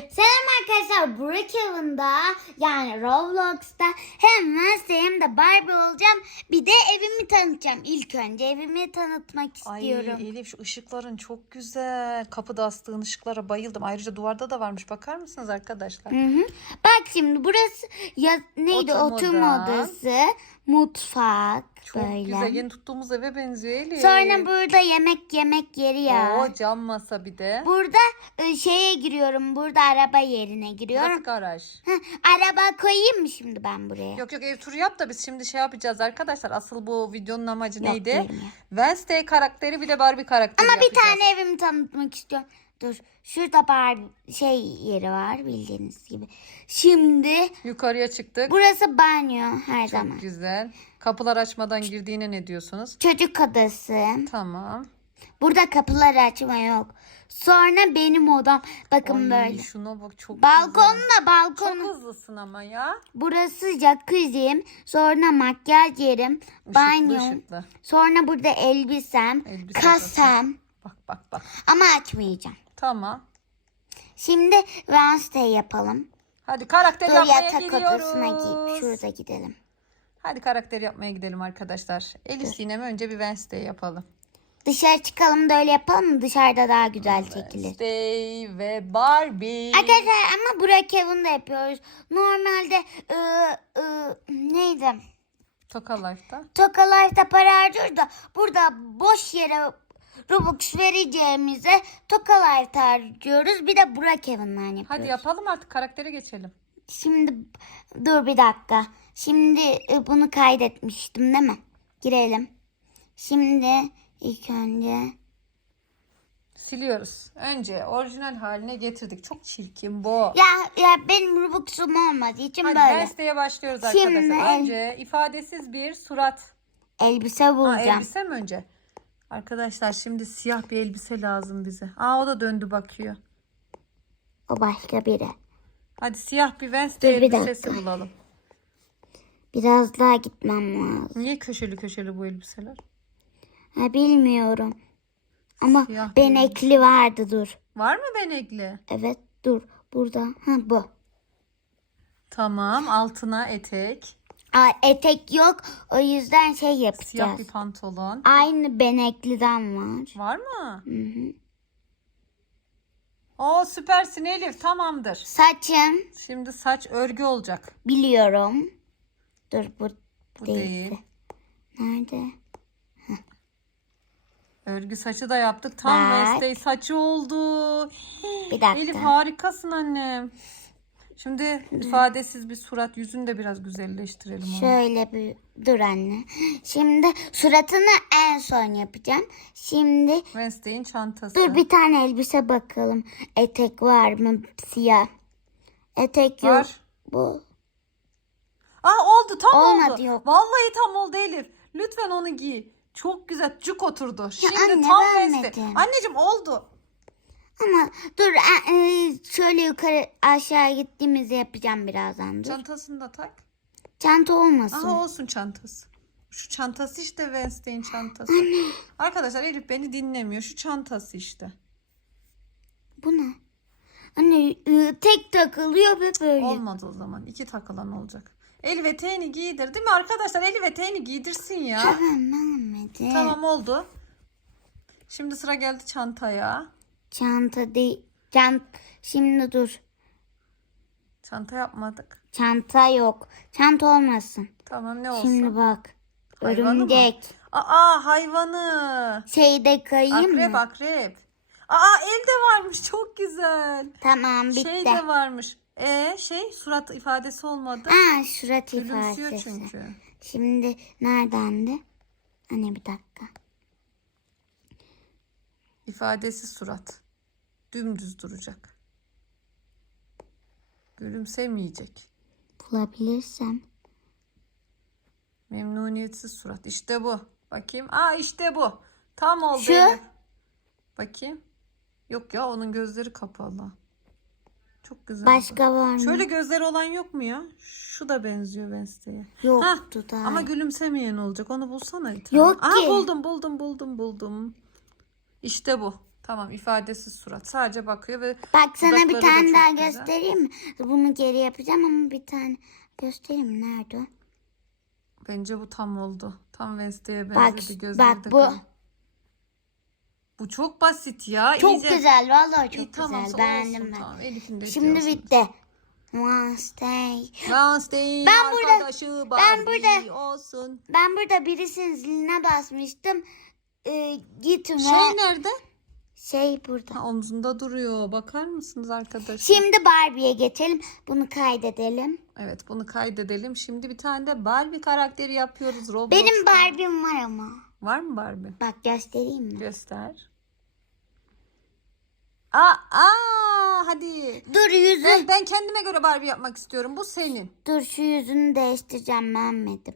Selam arkadaşlar. Brookhaven'da yani Roblox'ta hem Wednesday hem de Barbie olacağım. Bir de evimi tanıtacağım. İlk önce evimi tanıtmak Ay istiyorum. Elif şu ışıkların çok güzel. Kapıda astığın ışıklara bayıldım. Ayrıca duvarda da varmış. Bakar mısınız arkadaşlar? Hı hı. Bak şimdi burası ya neydi Oturma oturma odası, mutfak Çok böyle. güzel. Yeni tuttuğumuz eve benziyor Elif. Sonra burada yemek yemek yeri ya. Oo, cam masa bir de. Burada e, şeye giriyorum. Burada araba yerine giriyorum. Garaj. Hı, araba koyayım mı şimdi ben buraya? Yok yok ev turu yap da biz şimdi şey yapacağız arkadaşlar. Asıl bu videonun amacı Yok, neydi? değilim ya. Wednesday karakteri bir de Barbie karakteri Ama bir yapacağız. tane evimi tanıtmak istiyorum. Dur. Şurada bar şey yeri var bildiğiniz gibi. Şimdi Yukarıya çıktık. burası banyo her zaman. Çok güzel. Kapılar açmadan girdiğine ne diyorsunuz? Çocuk odası. Tamam. Burada kapılar açma yok. Sonra benim odam. Bakın Ay, böyle. şuna bak çok Balkon güzel. da balkon. Çok hızlısın ama ya. Burası jacuzzi'm. Sonra makyaj yerim. Işıklı Banyo. ışıklı. Sonra burada elbisem. Elbise kasam. Bak bak bak. Ama açmayacağım. Tamam. Şimdi Wednesday yapalım. Hadi karakter Dur yapmaya yatak gidiyoruz. odasına git. Şurada gidelim. Hadi karakter yapmaya gidelim arkadaşlar. Elif Sinem önce bir Wednesday yapalım. Dışarı çıkalım da öyle yapalım mı? Dışarıda daha güzel çekilir. Wednesday ve Barbie. Arkadaşlar ama Burak Kevin de yapıyoruz. Normalde ıı, ıı, neydi? Toka Life'da. Tokalarda para harcıyoruz da burada boş yere Robux vereceğimize Tokalarda harcıyoruz. Bir de Burak Kevin'den yapıyoruz. Hadi yapalım artık karaktere geçelim. Şimdi dur bir dakika. Şimdi e, bunu kaydetmiştim değil mi? Girelim. Şimdi ilk önce Siliyoruz. Önce orijinal haline getirdik. Çok çirkin bu. ya ya benim Robux'um olmadığı için Hadi böyle Wednesday'e başlıyoruz Şimdi arkadaşlar. el- Önce ifadesiz bir surat. elbise Ha, bulacağım. elbise mi önce? Arkadaşlar şimdi siyah bir elbise lazım bize. Aa o da döndü bakıyor. O başka biri. Hadi siyah bir Wednesday Dur, bir elbisesi dakika. bulalım. Biraz daha gitmem lazım. Niye köşeli köşeli bu elbiseler? Ha, bilmiyorum. Ama Siyah benekli vardı dur. Var mı benekli? Evet dur. Burada. Ha bu. Tamam altına etek. Aa, etek yok. O yüzden şey Siyah yapacağız. bir pantolon. Aynı benekliden var. Var mı? Hı hı. Oo süpersin Elif tamamdır. Saçım Şimdi saç örgü olacak. biliyorum. Dur bu, Bu değil. değil. Nerede? Örgü saçı da yaptık. Tam. Wednesday saçı oldu. Bir dakika. Elif harikasın annem. Şimdi ifadesiz bir surat. Yüzünü de biraz güzelleştirelim. onu. Şöyle bir dur anne. Şimdi suratını en son yapacağım. Şimdi Wednesday'in çantası. dur bir tane elbise bakalım. Etek var mı siyah? Etek yok. Var. Bu. Aa oldu tam Olmadı, oldu. yok. Vallahi tam oldu Elif. Lütfen onu giy. Çok güzel cuk oturdu. Şimdi anne, tam vermedin. Wednesday. Anneciğim oldu. Ama dur e, e, şöyle yukarı aşağı gittiğimizde yapacağım birazdan dur. Çantasını da tak. Çanta olmasın. Aha olsun çantası. Şu çantası işte Wednesday'in çantası. Arkadaşlar Elif beni dinlemiyor. Şu çantası işte. Bu ne? Anne e, tek takılıyor ve böyle. Olmadı o zaman. İki takılan olacak. Elif eteğini giydir değil mi arkadaşlar? Elif eteğini giydirsin ya. Tamam Mehmet'e. tamam oldu. Şimdi sıra geldi çantaya. Çanta değil. Çant Şimdi dur. Çanta yapmadık. Çanta yok. Çanta olmasın. Tamam ne olsun? Şimdi bak. Hayvanı mı? Örümcek. Aa hayvanı. Şeyde kayayım Akrep mı? akrep. Aa elde varmış çok güzel. Tamam bitti. Şey de varmış. E şey surat ifadesi olmadı. Aa surat Gülümsüyor ifadesi. çünkü. Şimdi neredendi? Anne bir dakika. İfadesi surat. Dümdüz duracak. Gülümsemeyecek. Bulabilirsem. Memnuniyetsiz surat. İşte bu. Bakayım. Aa işte bu. Tam oldu. Şu? Elif. Bakayım. Yok ya onun gözleri kapalı. Çok güzel. Başka var mı? Şöyle gözleri olan yok mu ya? Şu da benziyor Wednesday'e. Yoktu da. Ama gülümsemeyen olacak. Onu bulsana tane. Yok Aa, ki. buldum buldum buldum buldum. İşte bu. Tamam ifadesiz surat. Sadece bakıyor ve Bak sana bir tane daha güzel. göstereyim mi? Bunu geri yapacağım ama bir tane göstereyim? Nerede o? bence bu tam oldu. Tam Wednesday'e Bak, benzedi. Gözleri bak bu. Bu çok basit ya. Çok İyice- güzel vallahi çok İyi, tamam, güzel. olsun, Beğendim ben. Tamam, Elif'in Şimdi bitti. Wednesday. Wednesday Ben burada- ben burada- olsun. Ben burada birisinin ziline basmıştım. Ee, gitme. Şey nerede? Şey burada. Ha, omzunda duruyor. Bakar mısınız arkadaşlar? Şimdi Barbie'ye geçelim. Bunu kaydedelim. Evet bunu kaydedelim. Şimdi bir tane de Barbie karakteri yapıyoruz Roblox'ta. Benim Barbie'm var ama. Var mı Barbie? Bak göstereyim mi? Göster. Aa, aa hadi. Dur yüzü. Ben, ben kendime göre Barbie yapmak istiyorum. Bu senin. Dur şu yüzünü değiştireceğim beğenmedim.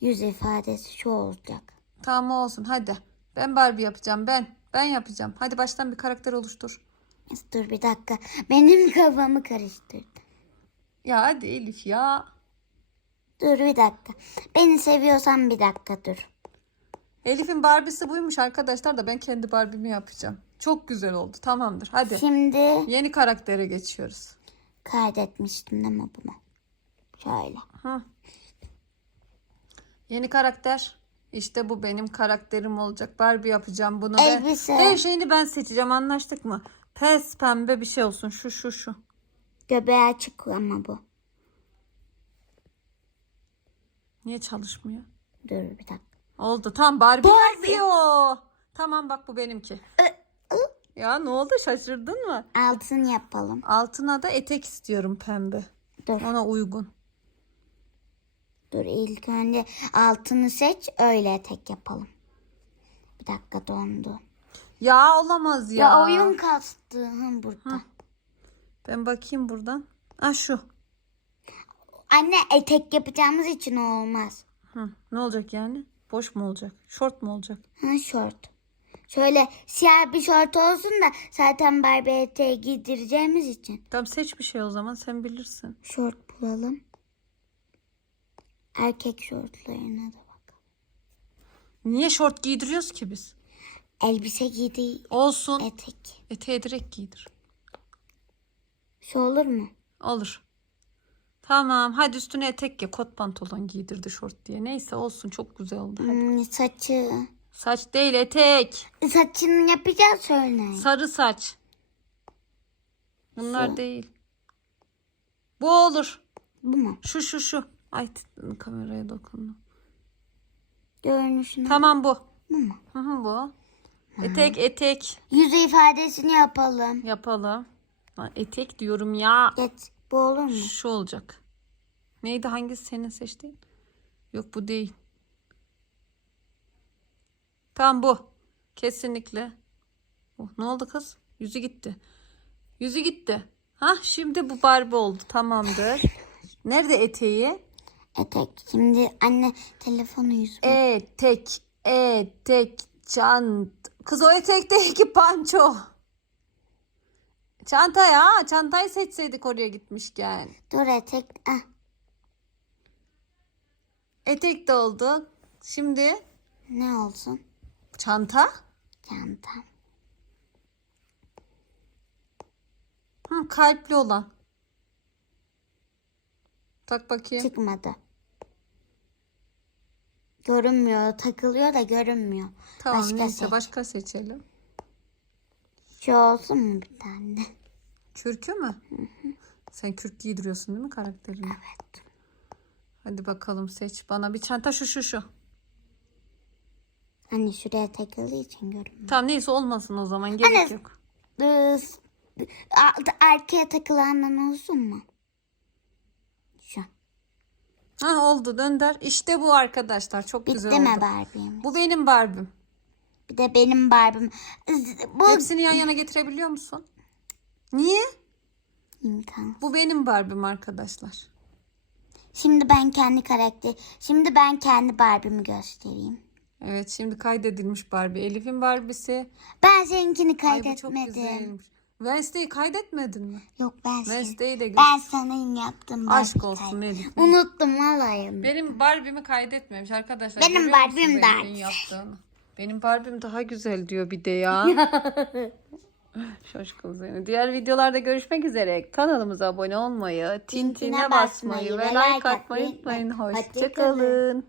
Yüz ifadesi şu olacak. Tamam olsun hadi. Ben Barbie yapacağım ben. Ben yapacağım. Hadi baştan bir karakter oluştur. Dur bir dakika. Benim kafamı karıştırdı. Ya hadi Elif ya. Dur bir dakika. Beni seviyorsan bir dakika dur. Elif'in Barbie'si buymuş arkadaşlar da ben kendi Barbie'mi yapacağım. Çok güzel oldu. Tamamdır. Hadi. Şimdi Yeni karaktere geçiyoruz. kaydetmiştim mi bunu? Şöyle. Hı. Yeni karakter. İşte bu benim karakterim olacak. Barbie yapacağım bunu. Elbise. her şeyini ben seçeceğim. Anlaştık mı? Pes pembe bir şey olsun. Şu şu şu. Göbeği açık ama bu. Niye çalışmıyor? Dur bir dakika. Oldu. Tam Barbie, Barbie. yazıyor. Tamam bak bu benimki. Ya ne oldu? Şaşırdın mı? Altını yapalım. Altına da etek istiyorum pembe. Dur. Ona uygun. Dur ilk önce altını seç öyle etek yapalım. Bir dakika dondu. Ya olamaz ya. Ya, oyun kastı hı, burada. Ben bakayım buradan. Ah şu. Anne etek yapacağımız için o olmaz. Hı. Ne olacak yani? Boş mu olacak? Short mu olacak? Ha şort. Şöyle siyah bir şort olsun da zaten Barbie eteği giydireceğimiz için. Tamam seç bir şey o zaman sen bilirsin. Şort bulalım. Erkek şortlarına da bak. Niye şort giydiriyoruz ki biz? Elbise giydiği Olsun. etek. Eteğe direkt giydir. Şu olur mu? Olur. Tamam hadi üstüne etek ya kot pantolon giydirdi şort diye. Neyse olsun çok güzel oldu. Hadi. Hmm, saçı. Saç değil etek. Saçını yapacağız söyle. Sarı saç. Bunlar Şu. değil. Bu olur. Bu mu? Şu şu şu. Ay kameraya dokundum. Görünüşüne. Tamam bu. Bu mu? Hı hı bu. Etek etek Yüz ifadesini yapalım. yapalım. Lan Etek diyorum ya. Geç. Bu olur mu? Şu olacak. Neydi hangisi senin seçtiğin? Yok bu değil. Tamam bu. Kesinlikle. Oh, ne oldu kız? Yüzü gitti. Yüzü gitti. Ha şimdi bu Barbie oldu. Tamamdır. Nerede eteği? Etek. Şimdi anne telefonu yüz. Etek, etek, çant. Kız o etek değil ki panço. Çanta ya. Çantayı seçseydik oraya gitmişken. Dur etek. Ah. Etek de oldu. Şimdi Ne olsun? çanta. Çanta. Hı, kalpli olan. Tak bakayım. Çıkmadı. Görünmüyor. Takılıyor da görünmüyor. tamam başka neyse seç. başka seçelim. Şu olsun mu bir tane? Kürkü mü? Sen kürk giydiriyorsun değil mi karakterine? Evet. Hadi bakalım seç bana bir çanta şu şu şu. Hani şuraya takıldığı için görünmüyor. Tamam neyse olmasın o zaman gerek Anne- yok. A- Arkaya takılandan olsun mu? Ha oldu dönder. İşte bu arkadaşlar çok güzel Bitti mi oldu. Barbie'm? Bu benim Barbie'm. Bir de benim Barbie'm. Bu Hepsini yan yana getirebiliyor musun? Niye? imkan. Bu benim Barbie'm arkadaşlar. Şimdi ben kendi karakter. Şimdi ben kendi Barbie'mi göstereyim. Evet şimdi kaydedilmiş Barbie. Elif'in Barbie'si. Ben seninkini Ay bu çok kaydetmedim. güzelmiş. Wednesday'i kaydetmedin mi? Yok ben Wednesday'i de ben sana yaptım. Aşk olsun Melih. Unuttum vallahi. Benim Barbie'mi kaydetmemiş arkadaşlar. Benim Görüyor musun Barbie'm Melih'in de. yaptığını? Benim Barbie'm daha güzel diyor bir de ya. Şaşkın seni. Diğer videolarda görüşmek üzere. Kanalımıza abone olmayı, tintine basmayı ve like atmayı unutmayın. Hoşçakalın.